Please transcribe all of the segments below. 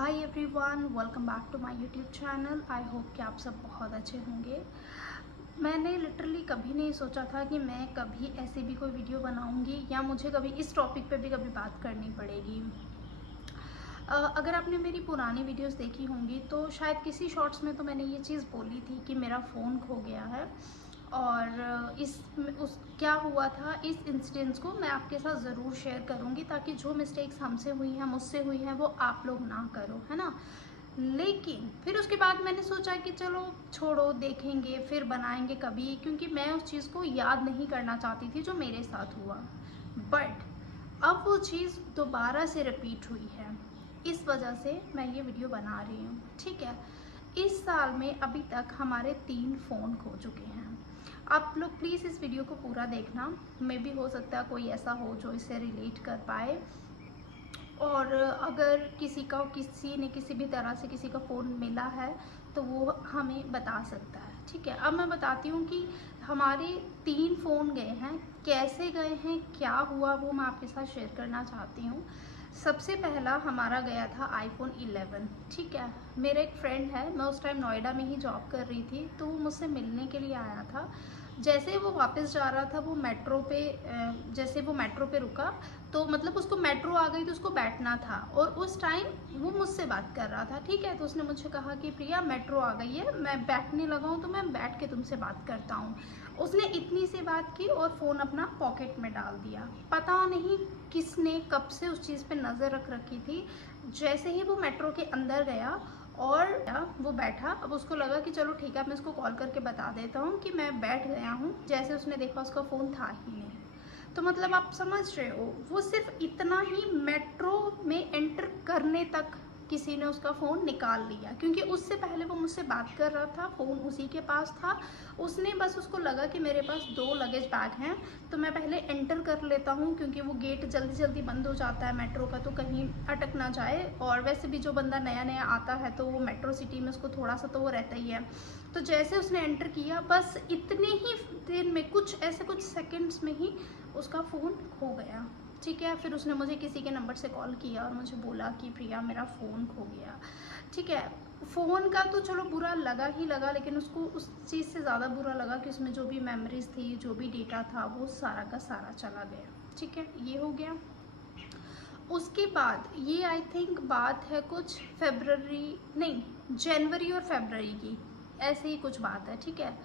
Hi everyone, welcome back to my YouTube channel. I hope कि आप सब बहुत अच्छे होंगे। मैंने लिटरली कभी नहीं सोचा था कि मैं कभी ऐसी भी कोई वीडियो बनाऊंगी या मुझे कभी इस टॉपिक पे भी कभी बात करनी पड़ेगी। अगर आपने मेरी पुरानी वीडियोस देखी होंगी तो शायद किसी शॉर्ट्स में तो मैंने ये चीज़ बोली थी कि मेरा फ़ोन खो गया है। और उस क्या हुआ था, इस इंसिडेंट्स को मैं आपके साथ ज़रूर शेयर करूँगी ताकि जो मिस्टेक्स हमसे हुई हैं, मुझसे हुई हैं, वो आप लोग ना करो, है ना। लेकिन फिर उसके बाद मैंने सोचा कि चलो छोड़ो, देखेंगे फिर बनाएंगे कभी, क्योंकि मैं उस चीज़ को याद नहीं करना चाहती थी जो मेरे साथ हुआ। बट अब वो चीज़ दोबारा से रिपीट हुई है, इस वजह से मैं ये वीडियो बना रही हूँ। ठीक है, इस साल में अभी तक हमारे 3 फ़ोन खो चुके हैं। आप लोग प्लीज़ इस वीडियो को पूरा देखना, मे भी हो सकता है कोई ऐसा हो जो इससे रिलेट कर पाए। और अगर किसी ने किसी भी तरह से किसी का फ़ोन मिला है तो वो हमें बता सकता है। ठीक है, अब मैं बताती हूँ कि हमारे 3 फ़ोन गए हैं, कैसे गए हैं, क्या हुआ, वो मैं आपके साथ शेयर करना चाहती हूँ। सबसे पहला हमारा गया था आईफोन 11। ठीक है, मेरा एक फ्रेंड है, मैं उस टाइम नोएडा में ही जॉब कर रही थी, तो वो मुझसे मिलने के लिए आया था। जैसे वो वापस जा रहा था, वो मेट्रो पे जैसे वो मेट्रो पे रुका तो मतलब उसको मेट्रो आ गई तो उसको बैठना था, और उस टाइम वो मुझसे बात कर रहा था। ठीक है, तो उसने मुझे कहा कि प्रिया मेट्रो आ गई है, मैं बैठने लगा हूँ तो मैं बैठ के तुमसे बात करता हूँ। उसने इतनी सी बात की और फ़ोन अपना पॉकेट में डाल दिया। पता नहीं किसने कब से उस चीज़ पे नज़र रख रखी थी। जैसे ही वो मेट्रो के अंदर गया और वो बैठा, अब उसको लगा कि चलो ठीक है, मैं इसको कॉल करके बता देता हूँ कि मैं बैठ गया हूँ। जैसे उसने देखा उसका फ़ोन था ही नहीं। तो मतलब आप समझ रहे हो, वो सिर्फ इतना ही मेट्रो में एंटर करने तक किसी ने उसका फ़ोन निकाल लिया, क्योंकि उससे पहले वो मुझसे बात कर रहा था, फ़ोन उसी के पास था। उसने बस उसको लगा कि मेरे पास 2 लगेज बैग हैं तो मैं पहले एंटर कर लेता हूँ, क्योंकि वो गेट जल्दी जल्दी बंद हो जाता है मेट्रो का, तो कहीं अटक ना जाए। और वैसे भी जो बंदा नया नया आता है तो वो मेट्रो सिटी में उसको थोड़ा सा तो वो रहता ही है। तो जैसे उसने एंटर किया, बस इतने ही देर में, कुछ सेकंड्स में ही उसका फ़ोन खो गया। ठीक है, फिर उसने मुझे किसी के नंबर से कॉल किया और मुझे बोला कि प्रिया मेरा फ़ोन खो गया। ठीक है, फ़ोन का तो चलो बुरा लगा ही लगा, लेकिन उसको उस चीज़ से ज़्यादा बुरा लगा कि उसमें जो भी मेमोरीज़ थी, जो भी डेटा था, वो सारा का सारा चला गया। ठीक है, ये हो गया। उसके बाद ये आई थिंक बात है कुछ फरवरी, नहीं, जनवरी और फरवरी की, ऐसे ही कुछ बात है। ठीक है,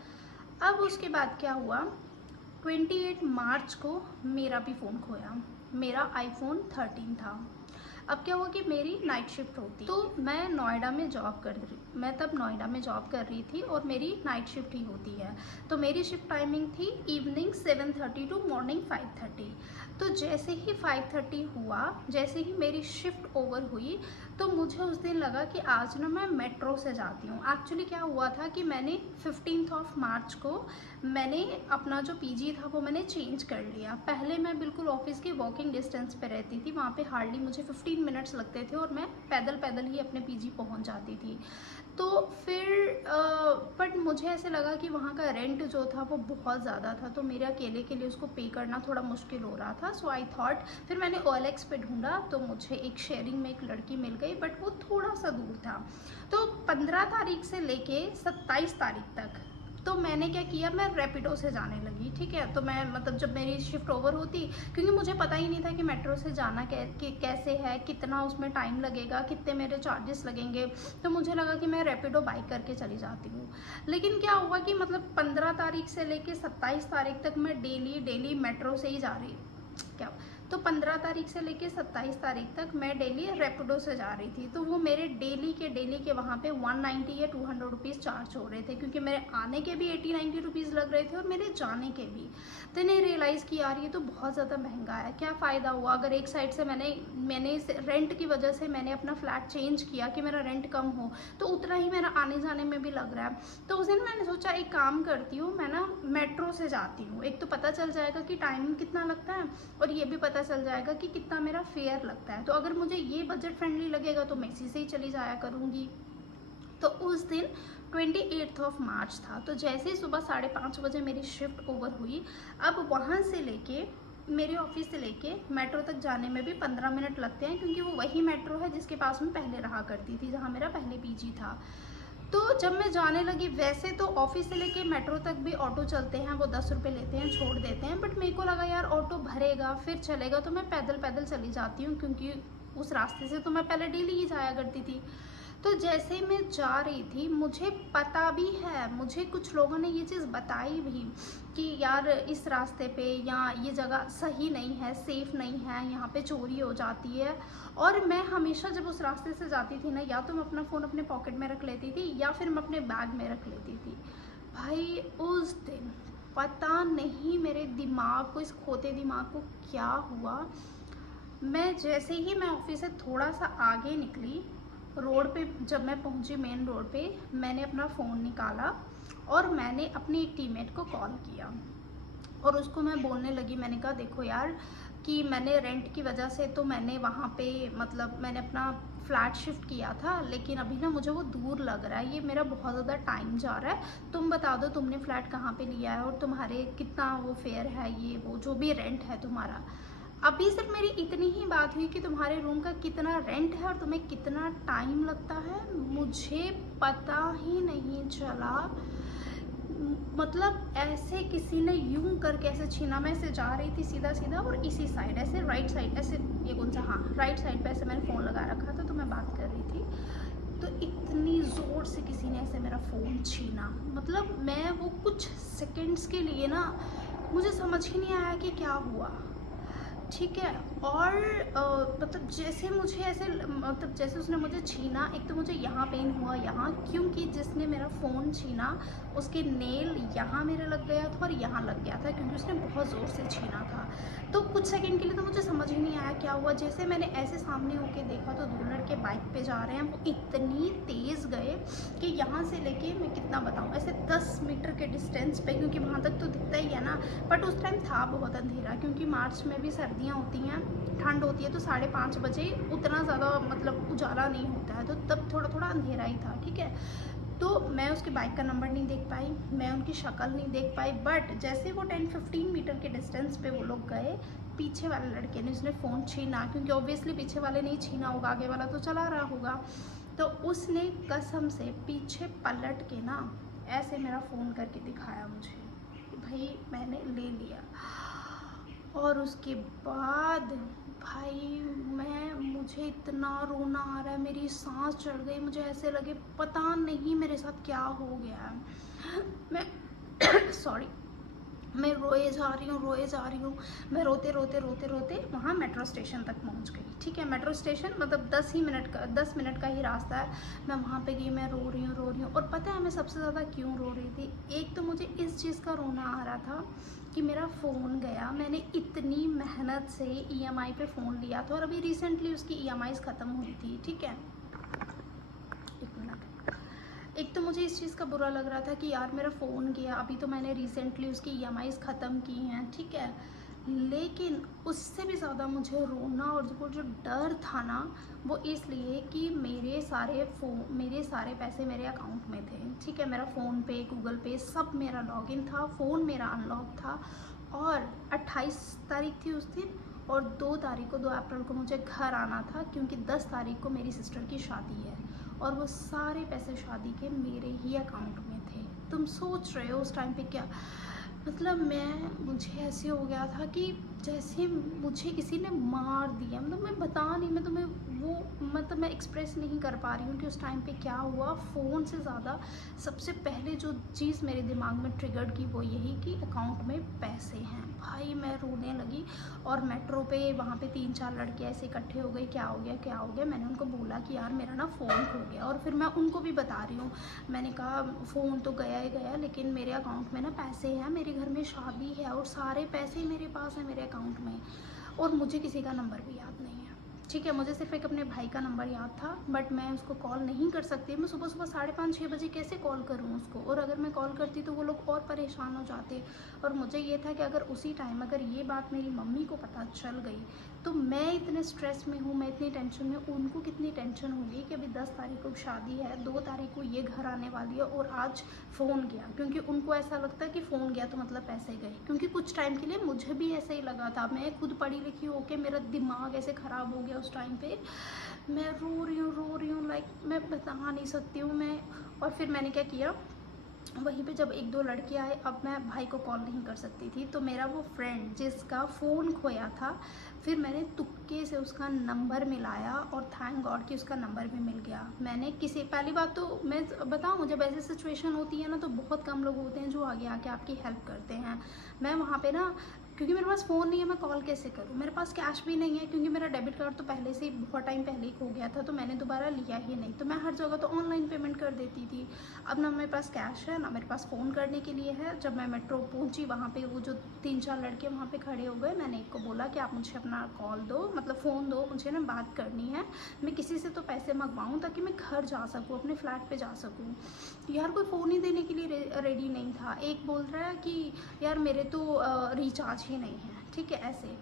अब उसके बाद क्या हुआ, 28 मार्च को मेरा भी फ़ोन खोया। मेरा आईफोन 13 था। अब क्या हुआ कि मेरी नाइट शिफ्ट होती, तो मैं तब नोएडा में जॉब कर रही थी और मेरी नाइट शिफ्ट ही होती है। तो मेरी शिफ्ट टाइमिंग थी इवनिंग 7:30 टू मॉर्निंग 5:30। तो जैसे ही 5:30 हुआ, जैसे ही मेरी शिफ्ट ओवर हुई, तो मुझे उस दिन लगा कि आज ना मैं मेट्रो से जाती हूँ। एक्चुअली क्या हुआ था कि मैंने 15 मार्च को मैंने अपना जो पीजी था वो मैंने चेंज कर लिया। पहले मैं बिल्कुल ऑफिस के वॉकिंग डिस्टेंस पे रहती थी, वहाँ पे हार्डली मुझे 15 मिनट्स लगते थे और मैं पैदल पैदल ही अपने पीजी पहुँच जाती थी। तो फिर बट मुझे ऐसे लगा कि वहाँ का रेंट जो था वो बहुत ज़्यादा था, तो मेरे अकेले के लिए उसको पे करना थोड़ा मुश्किल हो रहा था। सो आई थॉट, फिर मैंने OLX पे ढूंढा तो मुझे एक शेयरिंग में एक लड़की मिल गई, बट वो थोड़ा सा दूर था। तो 15 तारीख से लेके 27 तारीख तक तो मैंने क्या किया, मैं रैपिडो से जाने लगी। ठीक है, तो मैं मतलब जब मेरी शिफ्ट ओवर होती, क्योंकि मुझे पता ही नहीं था कि मेट्रो से जाना कैसे है, कितना उसमें टाइम लगेगा, कितने मेरे चार्जेस लगेंगे, तो मुझे लगा कि मैं रैपिडो बाइक करके चली जाती हूँ। लेकिन क्या हुआ कि मतलब 15 तारीख से लेके 27 तारीख तक मैं डेली मेट्रो से ही जा रही, क्या, तो 15 तारीख से लेके 27 तारीख तक मैं डेली रैपिडो से जा रही थी। तो वो मेरे डेली के वहाँ पे 190 या 200 रुपीज़ चार्ज हो रहे थे, क्योंकि मेरे आने के भी 80-90 रुपीज़ लग रहे थे और मेरे जाने के भी। तो इन्हें रियलाइज़ कि यार ये तो बहुत ज़्यादा महंगा है, क्या फ़ायदा हुआ अगर एक साइड से मैंने रेंट की वजह से मैंने अपना फ्लैट चेंज किया कि मेरा रेंट कम हो, तो उतना ही मेरा आने जाने में भी लग रहा है। तो उस दिन मैंने सोचा एक काम करती हूँ, मैं ना मेट्रो से जाती हूँ, एक तो पता चल जाएगा कि टाइमिंग कितना लगता है और ये भी पता चल जाएगा कि कितना मेरा फेयर लगता है। तो अगर मुझे ये बजट फ्रेंडली लगेगा तो मैं इसी से ही चली जाया करूँगी। तो उस दिन 28 मार्च था। तो जैसे ही सुबह 5:30 बजे मेरी शिफ्ट ओवर हुई, अब वहाँ से लेके मेरे ऑफिस से लेके मेट्रो तक जाने में भी 15 मिनट लगते हैं, क्योंकि वो वही मेट्रो है जिसके पास में पहले रहा करती थी, जहाँ मेरा पहले पीजी था। तो जब मैं जाने लगी, वैसे तो ऑफिस से लेके मेट्रो तक भी ऑटो चलते हैं, वो 10 रुपये लेते हैं, छोड़ देते हैं, बट मेरे को लगा यार ऑटो भरेगा फिर चलेगा, तो मैं पैदल पैदल चली जाती हूँ, क्योंकि उस रास्ते से तो मैं पहले डेली ही जाया करती थी। तो जैसे मैं जा रही थी, मुझे पता भी है, मुझे कुछ लोगों ने ये चीज़ बताई भी कि यार इस रास्ते पे या ये जगह सही नहीं है, सेफ़ नहीं है, यहाँ पे चोरी हो जाती है। और मैं हमेशा जब उस रास्ते से जाती थी ना, या तो मैं अपना फ़ोन अपने पॉकेट में रख लेती थी या फिर मैं अपने बैग में रख लेती थी। भाई उस दिन पता नहीं मेरे दिमाग को, इस खोते दिमाग को क्या हुआ, मैं जैसे ही मैं ऑफिस से थोड़ा सा आगे निकली, रोड पे जब मैं पहुंची मेन रोड पे, मैंने अपना फ़ोन निकाला और मैंने अपनी एक टीममेट को कॉल किया और उसको मैं बोलने लगी। मैंने कहा देखो यार, कि मैंने रेंट की वजह से तो मैंने वहाँ पे मतलब मैंने अपना फ्लैट शिफ्ट किया था, लेकिन अभी ना मुझे वो दूर लग रहा है, ये मेरा बहुत ज़्यादा टाइम जा रहा है, तुम बता दो तुमने फ्लैट कहाँ पे लिया है और तुम्हारे कितना वो फेयर है, ये वो जो भी रेंट है तुम्हारा। अभी सिर्फ मेरी इतनी ही बात हुई कि तुम्हारे रूम का कितना रेंट है और तुम्हें कितना टाइम लगता है, मुझे पता ही नहीं चला। मतलब ऐसे किसी ने यूं करके ऐसे छीना, मैं ऐसे जा रही थी सीधा सीधा और इसी साइड ऐसे राइट साइड ऐसे, ये कौन सा, हाँ राइट साइड पे ऐसे मैंने फ़ोन लगा रखा था, तो मैं बात कर रही थी, तो इतनी ज़ोर से किसी ने ऐसे मेरा फ़ोन छीना। मतलब मैं वो कुछ सेकंड्स के लिए ना, मुझे समझ ही नहीं आया कि क्या हुआ, ठीक है। और मतलब जैसे मुझे ऐसे, मतलब जैसे उसने मुझे छीना, एक तो मुझे यहाँ पेन हुआ यहाँ, क्योंकि जिसने मेरा फ़ोन छीना उसके नेल यहाँ मेरे लग गया था और यहाँ लग गया था, क्योंकि उसने बहुत ज़ोर से छीना था। तो कुछ सेकंड के लिए तो मुझे समझ ही नहीं आया क्या हुआ। जैसे मैंने ऐसे सामने होके देखा तो 2 लड़के बाइक पे जा रहे हैं, वो इतनी तेज़ गए कि यहाँ से लेके मैं कितना बताऊँ, ऐसे 10 मीटर के डिस्टेंस पे, क्योंकि वहाँ तक तो दिखता ही है ना, बट उस टाइम था बहुत अंधेरा, क्योंकि मार्च में भी सर्दियाँ होती हैं, ठंड होती है, तो 5:30 बजे उतना ज़्यादा मतलब उजाला नहीं होता है, तो तब थोड़ा थोड़ा अंधेरा ही था, ठीक है। तो मैं उसकी बाइक का नंबर नहीं देख पाई, मैं उनकी शक्ल नहीं देख पाई, बट जैसे वो 10-15 मीटर के डिस्टेंस पे वो लोग गए, पीछे वाले लड़के ने, उसने फ़ोन छीना, क्योंकि ऑब्वियसली पीछे वाले नहीं छीना होगा, आगे वाला तो चला रहा होगा, तो उसने कसम से पीछे पलट के ना ऐसे मेरा फ़ोन करके दिखाया मुझे कि भाई मैंने ले लिया। और उसके बाद भाई मुझे इतना रोना आ रहा है, मेरी सांस चढ़ गई, मुझे ऐसे लगे पता नहीं मेरे साथ क्या हो गया है। मैं सॉरी, मैं रोए जा रही हूँ। मैं रोते रोते रोते रोते वहाँ मेट्रो स्टेशन तक पहुँच गई, ठीक है। मेट्रो स्टेशन मतलब 10 मिनट का ही रास्ता है। मैं वहाँ पे गई, मैं रो रही हूँ और पता है मैं सबसे ज़्यादा क्यों रो रही थी? एक तो मुझे इस चीज़ का रोना आ रहा था कि मेरा फ़ोन गया, मैंने इतनी मेहनत से EMI पे फ़ोन लिया था और अभी रिसेंटली उसकी EMIs ख़त्म हुई थी, ठीक है। एक मिनट, एक तो मुझे इस चीज़ का बुरा लग रहा था कि यार मेरा फ़ोन गया, अभी तो मैंने रिसेंटली उसकी EMIs ख़त्म की हैं, ठीक है। लेकिन उससे भी ज़्यादा मुझे रोना और वो जो डर था ना, वो इसलिए कि मेरे सारे पैसे मेरे अकाउंट में थे, ठीक है। मेरा फ़ोन पे, गूगल पे सब मेरा लॉगिन था, फ़ोन मेरा अनलॉक था। और 28 तारीख थी उस दिन, और 2 अप्रैल को मुझे घर आना था, क्योंकि 10 तारीख को मेरी सिस्टर की शादी है और वो सारे पैसे शादी के मेरे ही अकाउंट में थे। तुम सोच रहे हो उस टाइम पे क्या, मतलब मुझे ऐसे हो गया था कि जैसे मुझे किसी ने मार दिया। मतलब मैं बता नहीं, मैं तुम्हें वो मतलब मैं एक्सप्रेस नहीं कर पा रही हूँ कि उस टाइम पे क्या हुआ। फ़ोन से ज़्यादा सबसे पहले जो चीज़ मेरे दिमाग में ट्रिगर्ड की वो यही कि अकाउंट में पैसे हैं। भाई मैं रोने लगी और मेट्रो पे वहाँ पे 3-4 लड़के ऐसे इकट्ठे हो गए, क्या हो गया। मैंने उनको बोला कि यार मेरा ना फ़ोन खो गया, और फिर मैं उनको भी बता रही हूँ, मैंने कहा फ़ोन तो गया ही गया, लेकिन मेरे अकाउंट में ना पैसे हैं, मेरे घर में शादी है और सारे पैसे मेरे पास हैं मेरे अकाउंट में, और मुझे किसी का नंबर भी याद नहीं है, ठीक है, मुझे सिर्फ एक अपने भाई का नंबर याद था, बट मैं उसको कॉल नहीं कर सकती। मैं सुबह सुबह 5:30-6 बजे कैसे कॉल करूँ उसको, और अगर मैं कॉल करती तो वो लोग और परेशान हो जाते। और मुझे ये था कि अगर उसी टाइम अगर ये बात मेरी मम्मी को पता चल गई तो मैं इतने स्ट्रेस में हूँ, मैं इतनी टेंशन में, उनको कितनी टेंशन होगी कि अभी 10 तारीख को शादी है, 2 तारीख को ये घर आने वाली है और आज फ़ोन गया। क्योंकि उनको ऐसा लगता है कि फ़ोन गया तो मतलब पैसे गए। क्योंकि कुछ टाइम के लिए मुझे भी ऐसा ही लगा था, मैं खुद पढ़ी लिखी होके मेरा दिमाग ऐसे ख़राब हो गया उस टाइम पे। मैं रो रही हूँ, लाइक मैं बता नहीं सकती हूँ मैं। और फिर मैंने क्या किया, वहीं पे जब 1-2 लड़के आए, अब मैं भाई को कॉल नहीं कर सकती थी, तो मेरा वो फ्रेंड जिसका फ़ोन खोया था, फिर मैंने तुक्के से उसका नंबर मिलाया और थैंक गॉड कि उसका नंबर भी मिल गया। मैंने किसी, पहली बात तो मैं बताऊँ, जब ऐसी सिचुएशन होती है ना तो बहुत कम लोग होते हैं जो आगे आके आपकी हेल्प करते हैं। मैं वहाँ पे ना, क्योंकि मेरे पास फ़ोन नहीं है, मैं कॉल कैसे करूँ, मेरे पास कैश भी नहीं है, क्योंकि मेरा डेबिट कार्ड तो पहले से ही बहुत टाइम पहले ही खो गया था, तो मैंने दोबारा लिया ही नहीं। तो मैं हर जगह तो ऑनलाइन पेमेंट कर देती थी। अब ना मेरे पास कैश है, ना मेरे पास फ़ोन करने के लिए है। जब मैं मेट्रो पहुंची, वहाँ पे वो जो 3-4 लड़के वहाँ पे खड़े हो गए, मैंने एक को बोला कि आप मुझे अपना कॉल दो, मतलब फ़ोन दो, मुझे ना बात करनी है, मैं किसी से तो पैसे मंगवाऊँ ताकि मैं घर जा सकूँ, अपने फ्लैट पे जा सकूँ। यार कोई फ़ोन ही देने के लिए रेडी नहीं था। एक बोल रहा है कि यार मेरे तो रिचार्ज ही नहीं है, ठीक है, ऐसे।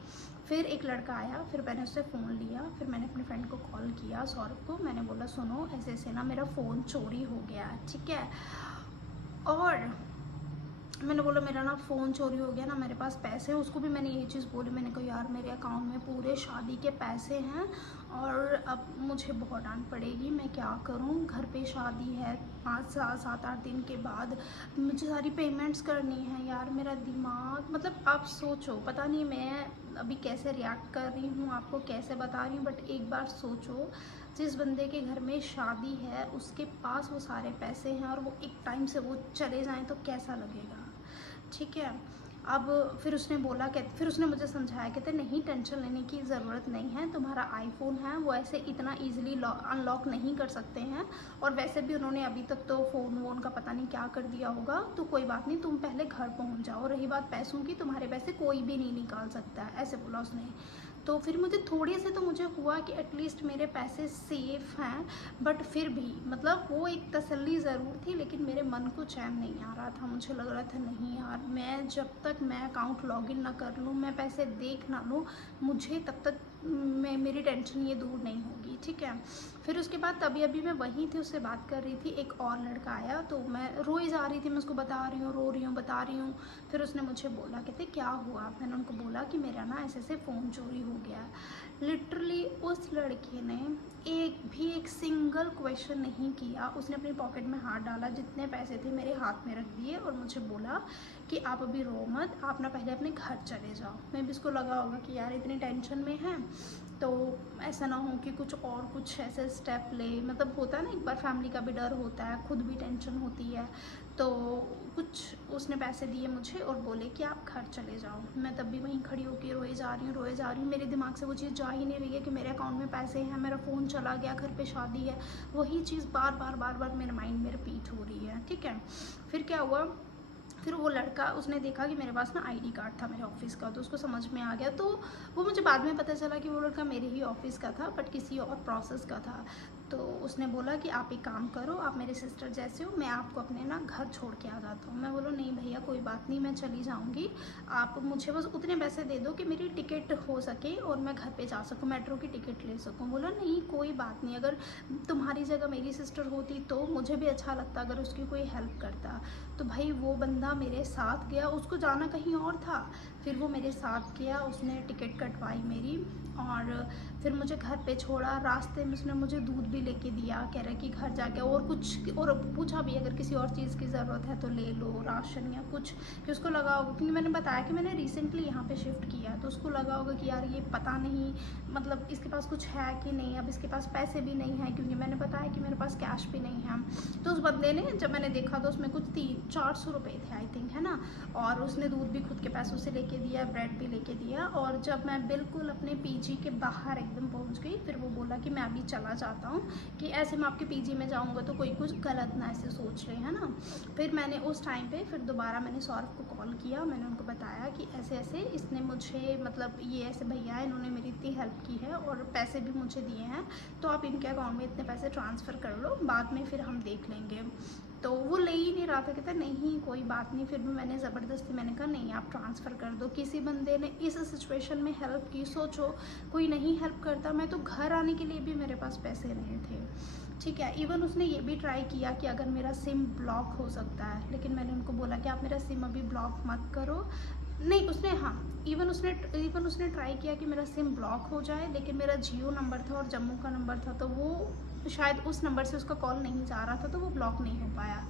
फिर एक लड़का आया, फिर मैंने उससे फ़ोन लिया, फिर मैंने अपने फ्रेंड को कॉल किया, सौरभ को। मैंने बोला सुनो ऐसे ऐसे ना मेरा फ़ोन चोरी हो गया है, ठीक है। और मैंने बोला मेरा ना फ़ोन चोरी हो गया ना, मेरे पास पैसे हैं। उसको भी मैंने यही चीज़ बोली, मैंने कहा यार मेरे अकाउंट में पूरे शादी के पैसे हैं और अब मुझे बहुत डांट पड़ेगी, मैं क्या करूं, घर पे शादी है 5-7-8 दिन के बाद, मुझे सारी पेमेंट्स करनी है। यार मेरा दिमाग, मतलब आप सोचो, पता नहीं मैं अभी कैसे रिएक्ट कर रही हूँ, आपको कैसे बता रही हूँ, बट एक बार सोचो, जिस बंदे के घर में शादी है उसके पास वो सारे पैसे हैं और वो एक टाइम से वो चले जाएं तो कैसा लगेगा, ठीक है। अब फिर उसने बोला, फिर उसने मुझे समझाया, कहते नहीं टेंशन लेने की ज़रूरत नहीं है, तुम्हारा आईफोन है, वो ऐसे इतना ईजिली अनलॉक नहीं कर सकते हैं, और वैसे भी उन्होंने अभी तक तो फ़ोन वोन का पता नहीं क्या कर दिया होगा, तो कोई बात नहीं, तुम पहले घर पहुंच जाओ। रही बात पैसों की, तुम्हारे पैसे कोई भी नहीं निकाल सकता है, ऐसे बोला उसने। तो फिर मुझे थोड़ी से तो मुझे हुआ कि एटलीस्ट मेरे पैसे सेफ़ हैं, बट फिर भी मतलब वो एक तसल्ली ज़रूर थी, लेकिन मेरे मन को चैन नहीं आ रहा था। मुझे लग रहा था नहीं यार, मैं जब तक मैं अकाउंट लॉगिन ना कर लूँ, मैं पैसे देख ना लूँ, मुझे तब तक मेरी टेंशन ये दूर नहीं होगी, ठीक है। फिर उसके बाद तभी अभी मैं वहीं थी, उससे बात कर रही थी, एक और लड़का आया, तो मैं रोई जा रही थी, मैं उसको बता रही हूँ, रो रही हूँ, बता रही हूँ। फिर उसने मुझे बोला, कहते क्या हुआ, मैंने उनको बोला कि मेरा ना ऐसे ऐसे फ़ोन चोरी हो गया। लिटरली उस लड़के ने एक सिंगल क्वेश्चन नहीं किया, उसने अपनी पॉकेट में हाथ डाला, जितने पैसे थे मेरे हाथ में रख दिए और मुझे बोला कि आप अभी रो मत, आप ना पहले अपने घर चले जाओ। मैं भी इसको लगा होगा कि यार इतनी टेंशन में है तो ऐसा ना हो कि कुछ ऐसे स्टेप ले, मतलब होता है ना, एक बार फैमिली का भी डर होता है, खुद भी टेंशन होती है। तो कुछ उसने पैसे दिए मुझे और बोले कि आप घर चले जाओ। मैं तब भी वहीं खड़ी होकर रोए जा रही हूँ, मेरे दिमाग से वो चीज़ जा ही नहीं रही है कि मेरे अकाउंट में पैसे हैं, मेरा फ़ोन चला गया, घर पे शादी है, वही चीज़ बार बार मेरे माइंड में रिपीट हो रही है, ठीक है। फिर क्या हुआ, फिर वो लड़का, उसने देखा कि मेरे पास ना आईडी कार्ड था मेरे ऑफिस का, तो उसको समझ में आ गया। तो वो मुझे बाद में पता चला कि वो लड़का मेरे ही ऑफिस का था, बट किसी और प्रोसेस का था। तो उसने बोला कि आप एक काम करो, आप मेरे सिस्टर जैसे हो, मैं आपको अपने ना घर छोड़ के आ जाता हूँ। मैं बोला नहीं भैया कोई बात नहीं, मैं चली जाऊँगी, आप मुझे बस उतने पैसे दे दो कि मेरी टिकट हो सके और मैं घर पे जा सकूँ, मेट्रो की टिकट ले सकूँ। बोला नहीं कोई बात नहीं, अगर तुम्हारी जगह मेरी सिस्टर होती तो मुझे भी अच्छा लगता अगर उसकी कोई हेल्प करता। तो भाई वो बंदा मेरे साथ गया, उसको जाना कहीं और था, फिर वो मेरे साथ गया, उसने टिकट कटवाई मेरी और फिर मुझे घर पे छोड़ा। रास्ते में उसने मुझे दूध भी लेके दिया, कह रहा कि घर जाके और कुछ, और पूछा भी अगर किसी और चीज़ की ज़रूरत है तो ले लो, राशन या कुछ, कि उसको लगा होगा, क्योंकि मैंने बताया कि मैंने रिसेंटली यहाँ पे शिफ्ट किया, तो उसको लगा होगा कि यार ये पता नहीं, मतलब इसके पास कुछ है कि नहीं। अब इसके पास पैसे भी नहीं है, क्योंकि मैंने बताया कि मेरे पास कैश भी नहीं है। तो उस बंदे ने, जब मैंने देखा तो उसमें कुछ 400 रुपये थे आई थिंक, है ना, और उसने दूध भी खुद के पैसों से लेके दिया, ब्रेड भी लेके दिया। और जब मैं बिल्कुल अपने पीजी के बाहर एकदम पहुंच गई, फिर वो बोला कि मैं अभी चला जाता हूँ, कि ऐसे मैं आपके पीजी में जाऊँगा तो कोई कुछ गलत ना ऐसे सोच ले, है ना। फिर मैंने उस टाइम पे फिर दोबारा मैंने सौरभ को कॉल किया, मैंने उनको बताया कि ऐसे ऐसे इसने मुझे मतलब ये ऐसे भैया है, इन्होंने मेरी इतनी हेल्प की है और पैसे भी मुझे दिए हैं, तो आप इनके अकाउंट में इतने पैसे ट्रांसफ़र कर लो, बाद में फिर हम देख लेंगे। तो वो ले ही नहीं रहा था, कहता नहीं कोई बात नहीं। फिर भी मैंने ज़बरदस्ती मैंने कहा नहीं आप ट्रांसफ़र कर दो। किसी बंदे ने इस सिचुएशन में हेल्प की, सोचो कोई नहीं हेल्प करता, मैं तो घर आने के लिए भी मेरे पास पैसे नहीं थे, ठीक है। इवन उसने ये भी ट्राई किया कि अगर मेरा सिम ब्लॉक हो सकता है, लेकिन मैंने उनको बोला कि आप मेरा सिम अभी ब्लॉक मत करो। नहीं उसने, हाँ इवन उसने ट्राई किया कि मेरा सिम ब्लॉक हो जाए, लेकिन मेरा जियो नंबर था और जम्मू का नंबर था, तो वो शायद उस नंबर से उसका कॉल नहीं जा रहा था, तो वो ब्लॉक नहीं हो पाया।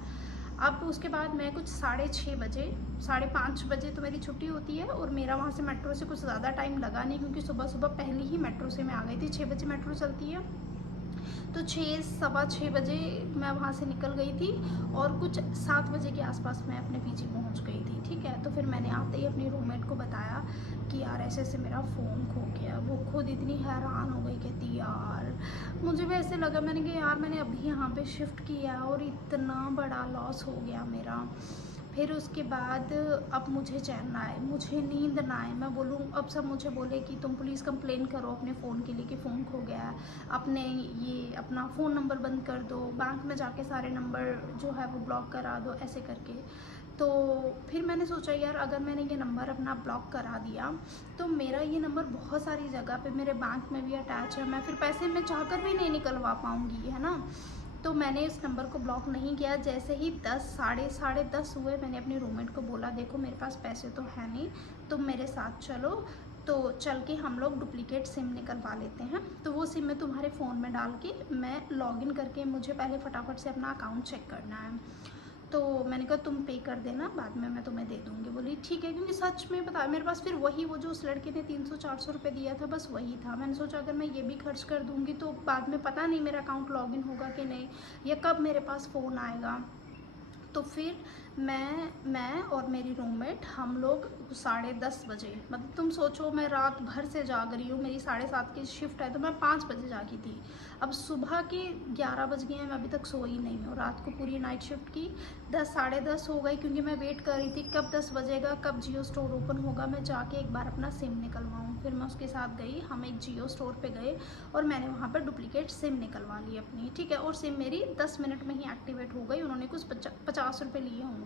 अब उसके बाद मैं कुछ 6:30 बजे, 5:30 बजे तो मेरी छुट्टी होती है, और मेरा वहाँ से मेट्रो से कुछ ज़्यादा टाइम लगा नहीं, क्योंकि सुबह सुबह पहले ही मेट्रो से मैं आ गई थी। 6 बजे मेट्रो चलती है, तो 6 सवा 6 बजे मैं वहाँ से निकल गई थी, और कुछ 7 बजे के आसपास मैं अपने पीजी पहुँच गई थी, ठीक है। तो फिर मैंने आते ही अपनी रूममेट को बताया कि यार ऐसे ऐसे मेरा फ़ोन खो गया। वो खुद इतनी हैरान हो गई, कहती यार मुझे भी ऐसे लगा, मैंने कहा यार मैंने अभी यहाँ पे शिफ्ट किया और इतना बड़ा लॉस हो गया मेरा। फिर उसके बाद अब मुझे चैन ना आए, मुझे नींद ना आए, मैं बोलूँ अब सब मुझे बोले कि तुम पुलिस कंप्लेन करो अपने फ़ोन के लिए कि फ़ोन खो गया है, अपने ये अपना फ़ोन नंबर बंद कर दो, बैंक में जाके सारे नंबर जो है वो ब्लॉक करा दो, ऐसे करके। तो फिर मैंने सोचा यार अगर मैंने ये नंबर अपना ब्लॉक करा दिया तो मेरा ये नंबर बहुत सारी जगह पे मेरे बैंक में भी अटैच है, मैं फिर पैसे मैं चाहकर भी नहीं निकलवा पाऊँगी, है ना। तो मैंने इस नंबर को ब्लॉक नहीं किया। जैसे ही 10 साढ़े 10 हुए, मैंने अपनी रूममेट को बोला देखो मेरे पास पैसे तो है नहीं, तुम मेरे साथ चलो, तो चल के हम लोग डुप्लीकेट सिम निकलवा लेते हैं। तो वो सिम मैं तुम्हारे फ़ोन में डाल के मैं लॉगिन करके, मुझे पहले फटाफट से अपना अकाउंट चेक करना है। तो मैंने कहा तुम पे कर देना, बाद में मैं तुम्हें दे दूँगी। बोली ठीक है, क्योंकि सच में बता मेरे पास फिर वही वो जो उस लड़के ने 300-400 रुपये दिया था, बस वही था। मैंने सोचा अगर मैं ये भी खर्च कर दूँगी तो बाद में पता नहीं मेरा अकाउंट लॉगिन होगा कि नहीं, या कब मेरे पास फ़ोन आएगा। तो फिर मैं और मेरी रूममेट हम लोग 10:30 बजे, मतलब तुम सोचो मैं रात भर से जाग रही हूँ, मेरी 7:30 की शिफ्ट है, तो मैं 5 बजे जागी थी। अब सुबह के 11 बज गए हैं, मैं अभी तक सोई नहीं हूँ। रात को पूरी नाइट शिफ्ट की, 10 10:30 हो गई, क्योंकि मैं वेट कर रही थी कब 10 बजेगा, कब जियो स्टोर ओपन होगा, मैं जाके एक बार अपना सिम निकलवाऊँ। फिर मैं उसके साथ गई, हम एक जियो स्टोर पे गए और मैंने वहाँ पर डुप्लीकेट सिम निकलवा ली अपनी, ठीक है। और सिम मेरी 10 मिनट में ही एक्टिवेट हो गई, उन्होंने कुछ 50 रुपये लिए होंगे।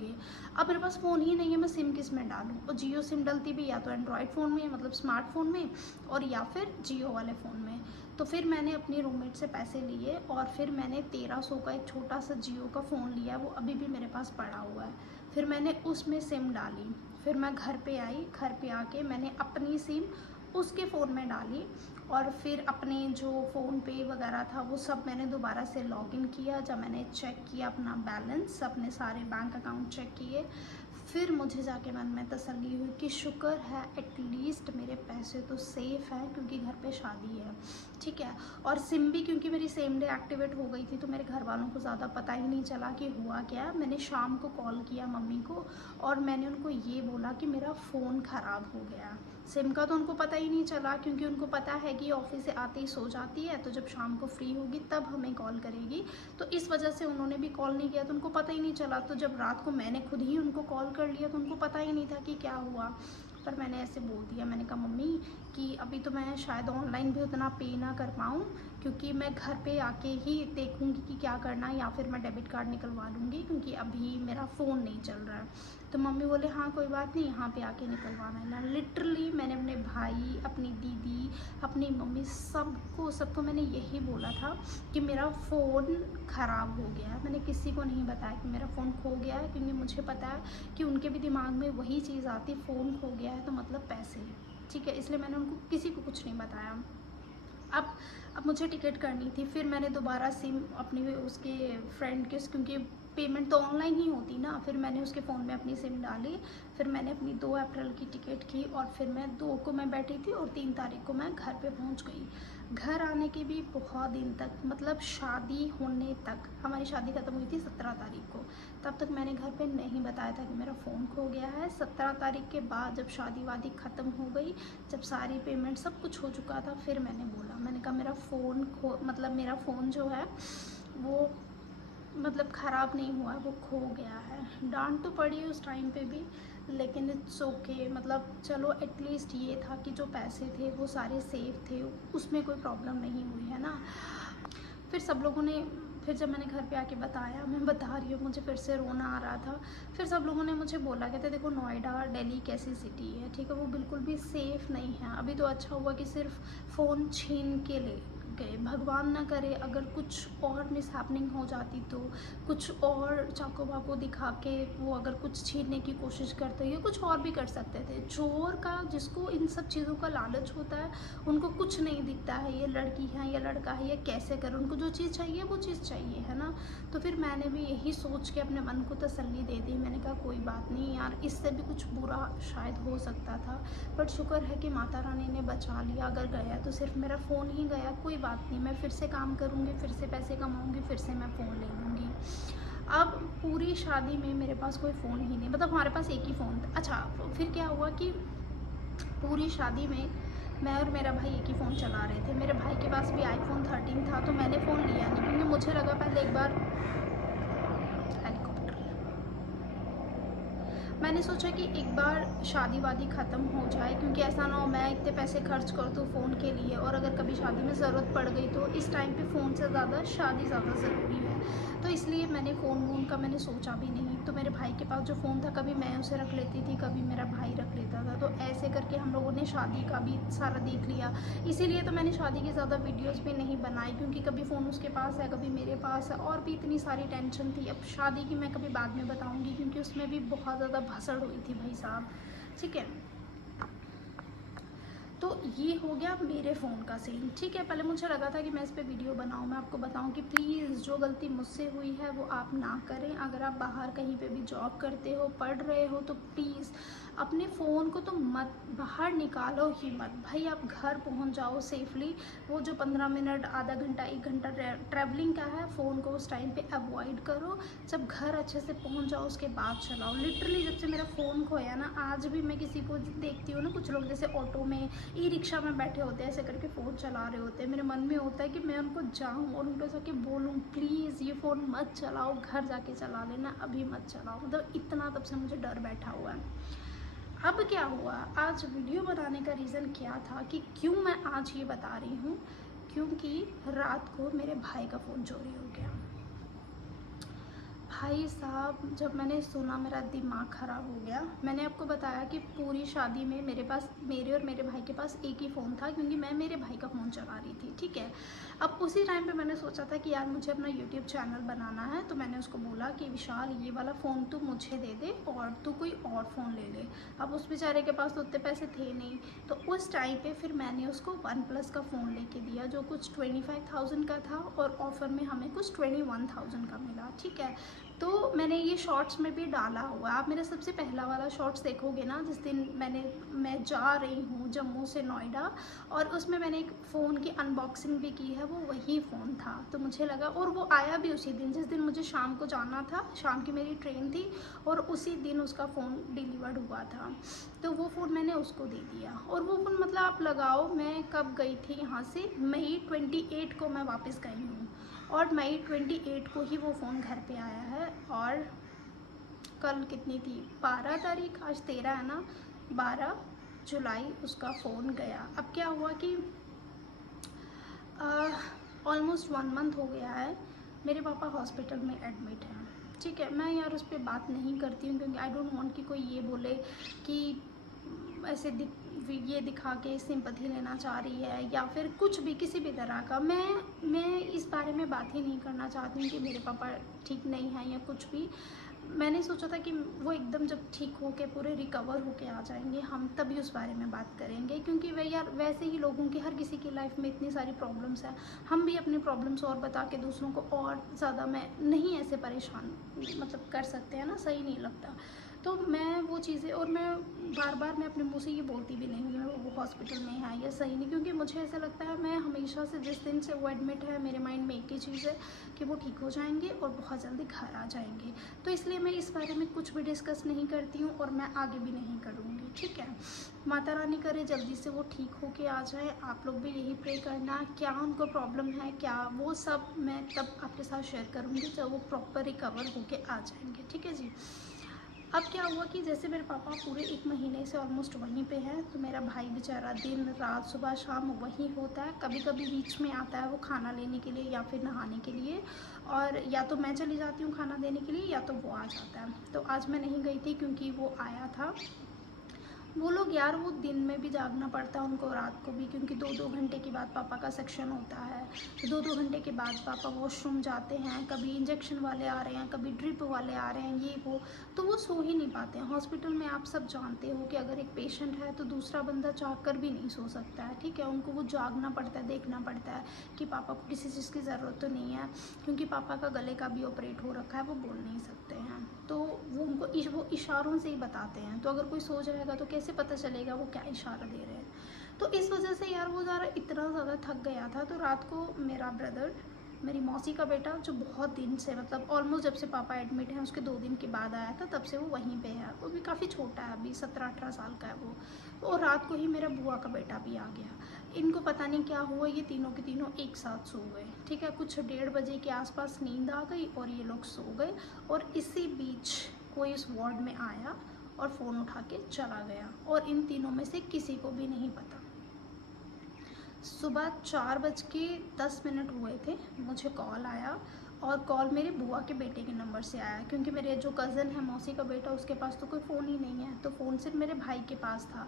अब मेरे पास फ़ोन ही नहीं है, मैं सिम किस में डालूँ। और जियो सिम डलती भी या तो एंड्रॉयड फ़ोन में, मतलब स्मार्टफोन में, और या फिर जियो वाले फ़ोन में। तो फिर मैंने अपनी रूममेट से पैसे लिए और फिर मैंने 1300 का एक छोटा सा जियो का फ़ोन लिया, वो अभी भी मेरे पास पड़ा हुआ है। फिर मैंने उसमें सिम डाली, फिर मैं घर पे आई, घर पे आके मैंने अपनी सिम उसके फ़ोन में डाली, और फिर अपने जो फ़ोन पे वगैरह था वो सब मैंने दोबारा से लॉगिन किया। जब मैंने चेक किया अपना बैलेंस, अपने सारे बैंक अकाउंट चेक किए, फिर मुझे जाके मन में तसल्ली हुई कि शुक्र है एटलीस्ट मेरे पैसे तो सेफ़ हैं, क्योंकि घर पे शादी है, ठीक है। और सिम भी क्योंकि मेरी सेम डे एक्टिवेट हो गई थी, तो मेरे घर वालों को ज़्यादा पता ही नहीं चला कि हुआ क्या। मैंने शाम को कॉल किया मम्मी को और मैंने उनको ये बोला कि मेरा फ़ोन ख़राब हो गया। सिम का तो उनको पता ही नहीं चला, क्योंकि उनको पता है कि ऑफिस से आते ही सो जाती है, तो जब शाम को फ्री होगी तब हमें कॉल करेगी, तो इस वजह से उन्होंने भी कॉल नहीं किया, तो उनको पता ही नहीं चला। तो जब रात को मैंने खुद ही उनको कॉल कर लिया तो उनको पता ही नहीं था कि क्या हुआ। पर मैंने ऐसे बोल दिया, मैंने कहा मम्मी कि अभी तो मैं शायद ऑनलाइन भी उतना पे ना कर पाऊँ, क्योंकि मैं घर पे आके ही देखूँगी कि क्या करना है, या फिर मैं डेबिट कार्ड निकलवा लूँगी, क्योंकि अभी मेरा फ़ोन नहीं चल रहा है। तो मम्मी बोले हाँ कोई बात नहीं, यहाँ पे आके निकलवाना है ना। लिटरली मैंने अपने भाई, अपनी दीदी, अपनी मम्मी, सबको मैंने यही बोला था कि मेरा फ़ोन ख़राब हो गया है। मैंने किसी को नहीं बताया कि मेरा फ़ोन खो गया है, क्योंकि मुझे पता है कि उनके भी दिमाग में वही चीज़ आती, फ़ोन खो गया है तो मतलब पैसे, ठीक है। इसलिए मैंने उनको किसी को कुछ नहीं बताया। अब मुझे टिकट करनी थी, फिर मैंने दोबारा सिम अपनी उसके फ्रेंड के, क्योंकि पेमेंट तो ऑनलाइन ही होती ना, फिर मैंने उसके फ़ोन में अपनी सिम डाली। फिर मैंने अपनी 2 अप्रैल की टिकट की और फिर मैं 2 को मैं बैठी थी और 3 तारीख को मैं घर पे पहुंच गई। घर आने के भी बहुत दिन तक, मतलब शादी होने तक, हमारी शादी ख़त्म हुई थी 17 तारीख को, तब तक मैंने घर पे नहीं बताया था कि मेरा फ़ोन खो गया है। 17 तारीख के बाद जब शादी वादी ख़त्म हो गई, जब सारी पेमेंट सब कुछ हो चुका था, फिर मैंने बोला, मैंने कहा मेरा फ़ोन मतलब मेरा फ़ोन जो है वो मतलब ख़राब नहीं हुआ, वो खो गया है। डांट तो पड़ी उस टाइम पे भी, लेकिन इट्स ओके, मतलब चलो एटलीस्ट ये था कि जो पैसे थे वो सारे सेफ थे, उसमें कोई प्रॉब्लम नहीं हुई है ना। फिर सब लोगों ने, फिर जब मैंने घर पे आके बताया, मैं बता रही हूँ, मुझे फिर से रोना आ रहा था। फिर सब लोगों ने मुझे बोला, कहते देखो नोएडा दिल्ली कैसी सिटी है, ठीक है, वो बिल्कुल भी सेफ़ नहीं है। अभी तो अच्छा हुआ कि सिर्फ फ़ोन छीन के ले गए, भगवान ना करे अगर कुछ और मिसहैपनिंग हो जाती तो, कुछ और चाकू वाकू दिखा के वो अगर कुछ छीनने की कोशिश करते या कुछ और भी कर सकते थे। चोर का, जिसको इन सब चीज़ों का लालच होता है, उनको कुछ नहीं दिखता है, ये लड़की है या लड़का है, ये कैसे कर, उनको जो चीज़ चाहिए वो चीज़ चाहिए, है ना। तो फिर मैंने भी यही सोच के अपने मन को तसल्ली दे दी, मैंने कहा कोई बात नहीं यार, इससे भी कुछ बुरा शायद हो सकता था, बट शुक्र है कि माता रानी ने बचा लिया। अगर गया तो सिर्फ मेरा फ़ोन ही गया, कोई बात नहीं, मैं फिर से काम करूँगी, फिर से पैसे कमाऊँगी, फिर से मैं फ़ोन ले लूँगी। अब पूरी शादी में मेरे पास कोई फ़ोन ही नहीं, मतलब हमारे पास एक ही फ़ोन था। अच्छा, फिर क्या हुआ कि पूरी शादी में मैं और मेरा भाई एक ही फ़ोन चला रहे थे। मेरे भाई के पास भी iPhone 13 था, तो मैंने फ़ोन लिया नहीं, क्योंकि मुझे लगा पहले एक बार हेलीकॉप्टर, मैंने सोचा कि एक बार शादी वादी ख़त्म हो जाए, क्योंकि ऐसा ना हो मैं इतने पैसे खर्च कर दूँ फ़ोन के लिए और अगर कभी शादी में ज़रूरत पड़ गई तो इस टाइम पे फ़ोन से ज़्यादा शादी ज़्यादा ज़रूरी है। तो इसलिए मैंने फ़ोन वोन का मैंने सोचा भी नहीं। तो मेरे भाई के पास जो फ़ोन था, कभी मैं उसे रख लेती थी, कभी मेरा भाई रख लेता था, तो ऐसे करके हम लोगों ने शादी का भी सारा देख लिया। इसीलिए तो मैंने शादी की ज़्यादा वीडियोज़ भी नहीं बनाई, क्योंकि कभी फ़ोन उसके पास है, कभी मेरे पास है, और भी इतनी सारी टेंशन थी। अब शादी की मैं कभी बाद में बताऊँगी, क्योंकि उसमें भी बहुत ज़्यादा भसड़ हुई थी भाई साहब, ठीक है। तो ये हो गया मेरे फ़ोन का सीन, ठीक है। पहले मुझे लगा था कि मैं इस पे वीडियो बनाऊँ, मैं आपको बताऊँ कि प्लीज़ जो गलती मुझसे हुई है वो आप ना करें। अगर आप बाहर कहीं पे भी जॉब करते हो, पढ़ रहे हो, तो प्लीज़ अपने फ़ोन को तो मत बाहर निकालो ही मत। भाई आप घर पहुंच जाओ सेफली, वो जो 15 मिनट, आधा घंटा, 1 घंटा ट्रैवलिंग का है, फ़ोन को उस टाइम पे अवॉइड करो। जब घर अच्छे से पहुंच जाओ उसके बाद चलाओ। लिटरली जब से मेरा फ़ोन खोया ना, आज भी मैं किसी को देखती हूँ ना, कुछ लोग जैसे ऑटो में, ई रिक्शा में बैठे होते हैं, ऐसे करके फ़ोन चला रहे होते हैं, मेरे मन में होता है कि मैं उनको जाऊँ और उनको जाके बोलूँ प्लीज़ ये फ़ोन मत चलाओ, घर जाके चला लेना, अभी मत चलाओ। मतलब इतना तब से मुझे डर बैठा हुआ है। अब क्या हुआ, आज वीडियो बनाने का रीज़न क्या था कि क्यों मैं आज ये बता रही हूँ, क्योंकि रात को मेरे भाई का फ़ोन चोरी हो गया। भाई साहब जब मैंने सुना मेरा दिमाग ख़राब हो गया। मैंने आपको बताया कि पूरी शादी में मेरे पास, मेरे और मेरे भाई के पास एक ही फ़ोन था, क्योंकि मैं मेरे भाई का फ़ोन चला रही थी, ठीक है। अब उसी टाइम पे मैंने सोचा था कि यार मुझे अपना यूट्यूब चैनल बनाना है, तो मैंने उसको बोला कि विशाल ये वाला फ़ोन तू मुझे दे दे और तू कोई और फ़ोन ले ले। अब उस बेचारे के पास तो उतने पैसे थे नहीं, तो उस टाइम पे फिर मैंने उसको वन प्लस का फ़ोन लेके दिया, जो कुछ 25,000 का था और ऑफ़र में हमें कुछ 21,000 का मिला, ठीक है। तो मैंने ये शॉर्ट्स में भी डाला हुआ, आप मेरा सबसे पहला वाला शॉर्ट्स देखोगे ना, जिस दिन मैं जा रही हूँ जम्मू से नोएडा, और उसमें मैंने एक फ़ोन की अनबॉक्सिंग भी की है, वो वही फ़ोन था। तो मुझे लगा, और वो आया भी उसी दिन जिस दिन मुझे शाम को जाना था, शाम की मेरी ट्रेन थी, और उसी दिन उसका फ़ोन डिलीवर्ड हुआ था। तो वो फ़ोन मैंने उसको दे दिया, और वो फ़ोन मतलब आप लगाओ, मैं कब गई थी यहाँ से, मई 28 को मैं वापस गई हूँ, और मई 28 को ही वो फ़ोन घर पे आया है। और कल कितनी थी, 12 तारीख, आज 13 है ना, 12 जुलाई उसका फ़ोन गया। अब क्या हुआ कि ऑलमोस्ट 1 मंथ हो गया है, मेरे पापा हॉस्पिटल में एडमिट हैं, ठीक है। मैं यार उस पर बात नहीं करती हूँ, क्योंकि आई डोंट वांट कि कोई ये बोले कि ऐसे ये दिखा के सिंपैथी लेना चाह रही है, या फिर कुछ भी किसी भी तरह का। मैं इस बारे में बात ही नहीं करना चाहती हूँ कि मेरे पापा ठीक नहीं हैं या कुछ भी। मैंने सोचा था कि वो एकदम जब ठीक हो के पूरे रिकवर होके आ जाएंगे, हम तभी उस बारे में बात करेंगे, क्योंकि वह यार वैसे ही लोगों की, हर किसी की लाइफ में इतनी सारी प्रॉब्लम्स हैं, हम भी अपनी प्रॉब्लम्स और बता के दूसरों को और ज़्यादा, मैं नहीं ऐसे परेशान मतलब कर सकते हैं ना, सही नहीं लगता। तो मैं वो चीज़ें, और मैं बार बार मैं अपने मुँह से ये बोलती भी नहीं हूँ कि वो हॉस्पिटल में है या सही नहीं, क्योंकि मुझे ऐसा लगता है, मैं हमेशा से जिस दिन से वो एडमिट है मेरे माइंड में एक ही चीज़ है कि वो ठीक हो जाएंगे और बहुत जल्दी घर आ जाएंगे। तो इसलिए मैं इस बारे में कुछ भी डिस्कस नहीं करती हूँ और मैं आगे भी नहीं करूँगी, ठीक है। माता रानी करे जल्दी से वो ठीक हो के आ जाए। आप लोग भी यही प्रे करना, क्या उनको प्रॉब्लम है क्या, वो सब मैं तब आपके साथ शेयर करूँगी जब वो प्रॉपर रिकवर होके आ जाएंगे, ठीक है जी। अब क्या हुआ कि जैसे मेरे पापा पूरे 1 महीने से ऑलमोस्ट वहीं पे हैं, तो मेरा भाई बेचारा दिन रात सुबह शाम वहीं होता है। कभी कभी बीच में आता है वो खाना लेने के लिए या फिर नहाने के लिए, और या तो मैं चली जाती हूँ खाना देने के लिए या तो वो आ जाता है। तो आज मैं नहीं गई थी क्योंकि वो आया था। वो लोग यार, वो दिन में भी जागना पड़ता है उनको, रात को भी, क्योंकि 2-2 घंटे के बाद पापा का सेक्शन होता है। तो 2-2 घंटे के बाद पापा वॉशरूम जाते हैं, कभी इंजेक्शन वाले आ रहे हैं, कभी ड्रिप वाले आ रहे हैं, ये वो, तो वो सो ही नहीं पाते हैं। हॉस्पिटल में आप सब जानते हो कि अगर एक पेशेंट है तो दूसरा बंदा चाह कर भी नहीं सो सकता है, ठीक है। उनको वो जागना पड़ता है, देखना पड़ता है कि पापा को किसी चीज़ की ज़रूरत तो नहीं है, क्योंकि पापा का गले का भी ऑपरेट हो रखा है, वो बोल नहीं सकते हैं। तो वो उनको वो इशारों से ही बताते हैं। तो अगर कोई सो जाएगा तो कैसे पता चलेगा वो क्या इशारा दे रहे हैं। तो इस वजह से यार वो ज़रा इतना ज़्यादा थक गया था। तो रात को मेरा ब्रदर, मेरी मौसी का बेटा, जो बहुत दिन से, मतलब ऑलमोस्ट जब से पापा एडमिट हैं उसके 2 दिन के बाद आया था, तब से वो वहीं पे है। वो भी काफ़ी छोटा है, अभी 17-18 साल का है वो। और रात को ही मेरा बुआ का बेटा भी आ गया। इनको पता नहीं क्या हुआ, ये तीनों के तीनों एक साथ सो गए, ठीक है। कुछ 1:30 बजे के आसपास नींद आ गई और ये लोग सो गए। और इसी बीच कोई उस वार्ड में आया और फ़ोन उठा के चला गया, और इन तीनों में से किसी को भी नहीं पता। सुबह 4:10 हुए थे, मुझे कॉल आया, और कॉल मेरे बुआ के बेटे के नंबर से आया, क्योंकि मेरे जो कज़न है, मौसी का बेटा, उसके पास तो कोई फ़ोन ही नहीं है। तो फ़ोन सिर्फ मेरे भाई के पास था।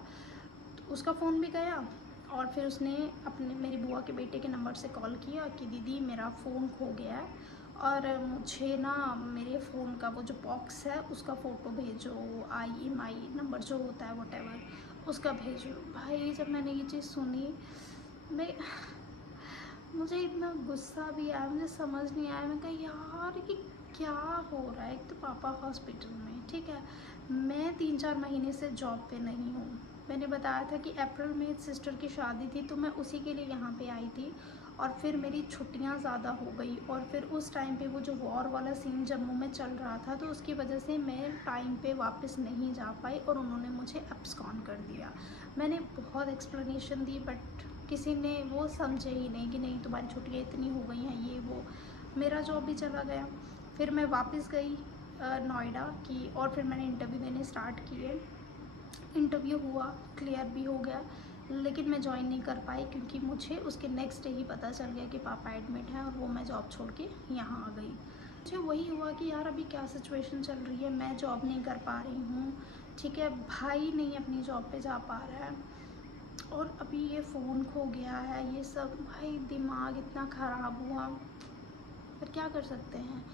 तो उसका फ़ोन भी गया, और फिर उसने अपने मेरी बुआ के बेटे के नंबर से कॉल किया कि दीदी मेरा फ़ोन खो गया है, और मुझे ना मेरे फ़ोन का वो जो बॉक्स है उसका फ़ोटो भेजो, IMEI नंबर जो होता है वॉटेवर उसका भेजो। भाई जब मैंने ये चीज़ सुनी, मैं मुझे इतना गुस्सा भी आया, मुझे समझ नहीं आया। मैं कहा यार कि क्या हो रहा है। एक तो पापा हॉस्पिटल में, ठीक है, मैं 3-4 महीने से जॉब पे नहीं हूँ। मैंने बताया था कि अप्रैल में सिस्टर की शादी थी, तो मैं उसी के लिए यहाँ पे आई थी। और फिर मेरी छुट्टियाँ ज़्यादा हो गई, और फिर उस टाइम पे वो जो वॉर वाला सीन जम्मू में चल रहा था, तो उसकी वजह से मैं टाइम पे वापस नहीं जा पाई, और उन्होंने मुझे एब्सकॉन्ड कर दिया। मैंने बहुत एक्सप्लेनेशन दी, बट किसी ने वो समझे ही नहीं कि नहीं तुम्हारी छुट्टियाँ इतनी हो गई हैं, ये वो। मेरा जॉब भी चला गया। फिर मैं वापस गई नोएडा की, और फिर मैंने इंटरव्यू देने स्टार्ट किए। इंटरव्यू हुआ, क्लियर भी हो गया, लेकिन मैं ज्वाइन नहीं कर पाई, क्योंकि मुझे उसके नेक्स्ट डे ही पता चल गया कि पापा एडमिट हैं, और वो मैं जॉब छोड़ के यहाँ आ गई। मुझे वही हुआ कि यार अभी क्या सिचुएशन चल रही है, मैं जॉब नहीं कर पा रही हूँ, ठीक है, भाई नहीं अपनी जॉब पे जा पा रहा है, और अभी ये फ़ोन खो गया है, ये सब। भाई दिमाग इतना ख़राब हुआ, पर क्या कर सकते हैं।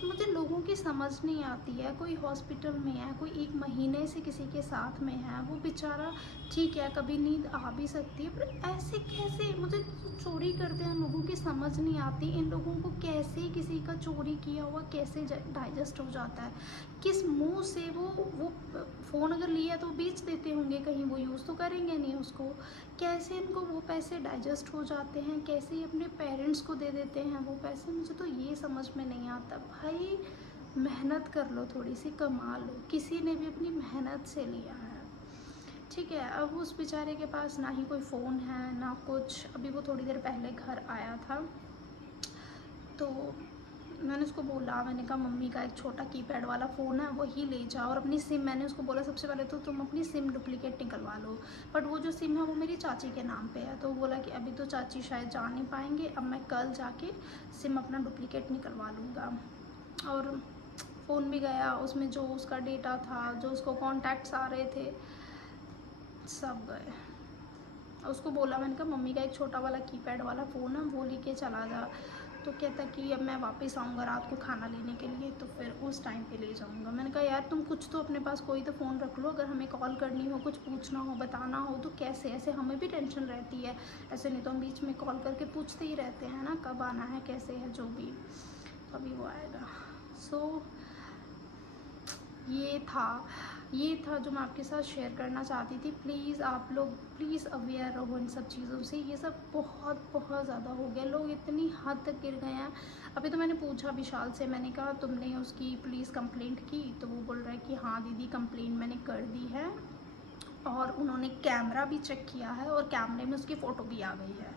मुझे लोगों की समझ नहीं आती है। कोई हॉस्पिटल में है, कोई 1 महीने से किसी के साथ में है, वो बेचारा ठीक है, कभी नींद आ भी सकती है, पर ऐसे कैसे, मुझे जो चोरी करते हैं लोगों की समझ नहीं आती। इन लोगों को कैसे किसी का चोरी किया हुआ कैसे डाइजेस्ट हो जाता है, किस मुंह से वो फ़ोन अगर लिया तो बेच देते होंगे कहीं, वो यूज़ तो करेंगे नहीं उसको। कैसे इनको वो पैसे डाइजेस्ट हो जाते हैं, कैसे ये अपने पेरेंट्स को दे देते हैं वो पैसे, मुझे तो ये समझ में नहीं आता। भाई मेहनत कर लो, थोड़ी सी कमा लो, किसी ने भी अपनी मेहनत से लिया है, ठीक है। अब उस बेचारे के पास ना ही कोई फ़ोन है ना कुछ। अभी वो थोड़ी देर पहले घर आया था, तो मैंने उसको बोला, मैंने कहा मम्मी का एक छोटा कीपैड वाला फ़ोन है, वही ले जाओ, और अपनी सिम, मैंने उसको बोला सबसे पहले तो तुम अपनी सिम डुप्लीकेट निकलवा लो। बट वो जो सिम है वो मेरी चाची के नाम पे है, तो वो बोला कि अभी तो चाची शायद जा नहीं पाएंगे, अब मैं कल जाके सिम अपना डुप्लीकेट निकलवा लूँगा। और फ़ोन भी गया, उसमें जो उसका डेटा था, जो उसको कॉन्टैक्ट्स आ रहे थे, सब गए। उसको बोला, मैंने कहा मम्मी का एक छोटा वाला कीपैड वाला फ़ोन है, वो लेके चला जा। तो कहता कि अब मैं वापस आऊँगा रात को खाना लेने के लिए, तो फिर उस टाइम पे ले जाऊँगा। मैंने कहा यार तुम कुछ तो अपने पास कोई तो फ़ोन रख लो, अगर हमें कॉल करनी हो, कुछ पूछना हो, बताना हो, तो कैसे, ऐसे हमें भी टेंशन रहती है। ऐसे नहीं तो हम बीच में कॉल करके पूछते ही रहते हैं ना, कब आना है, कैसे है, जो भी। तो अभी वो आएगा। सो ये था जो मैं आपके साथ शेयर करना चाहती थी। प्लीज़ आप लोग प्लीज़ अवेयर रहो इन सब चीज़ों से। ये सब बहुत बहुत ज़्यादा हो गया, लोग इतनी हद तक गिर गए हैं। अभी तो मैंने पूछा विशाल से, मैंने कहा तुमने उसकी पुलिस कंप्लेंट की? तो वो बोल रहा है कि हाँ दीदी कंप्लेंट मैंने कर दी है, और उन्होंने कैमरा भी चेक किया है और कैमरे में उसकी फ़ोटो भी आ गई है।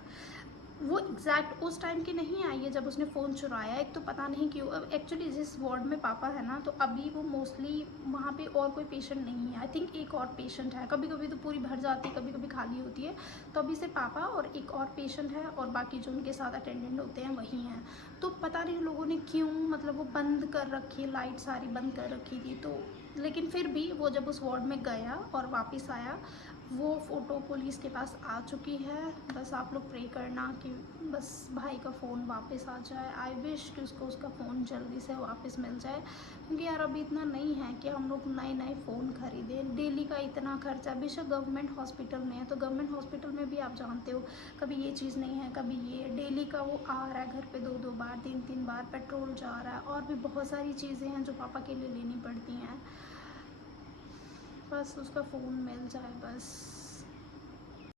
वो एग्जैक्ट उस टाइम की नहीं आई है जब उसने फ़ोन चुराया। एक तो पता नहीं क्यों, अब एक्चुअली जिस वार्ड में पापा है ना, तो अभी वो मोस्टली वहाँ पे और कोई पेशेंट नहीं है। आई थिंक एक और पेशेंट है, कभी कभी तो पूरी भर जाती है, कभी कभी खाली होती है। तो अभी से पापा और एक और पेशेंट है, और बाकी जो उनके साथ अटेंडेंट होते हैं वही हैं। तो पता नहीं लोगों ने क्यों, मतलब वो बंद कर रखी, लाइट सारी बंद कर रखी थी। तो लेकिन फिर भी वो जब उस वार्ड में गया और वापस आया, वो फ़ोटो पुलिस के पास आ चुकी है। बस आप लोग प्रे करना कि बस भाई का फ़ोन वापस आ जाए। आई विश कि उसको उसका फ़ोन जल्दी से वापस मिल जाए, क्योंकि यार अभी इतना नहीं है कि हम लोग नए नए फ़ोन खरीदें। डेली का इतना खर्चा, बेशक गवर्नमेंट हॉस्पिटल में है, तो गवर्नमेंट हॉस्पिटल में भी आप जानते हो कभी ये चीज़ नहीं है, कभी ये डेली का वो आ रहा है घर पे 2-2 बार, 3-3 बार पेट्रोल जा रहा है, और भी बहुत सारी चीज़ें हैं जो पापा के लिए लेनी पड़ती हैं। बस उसका फ़ोन मिल जाए बस।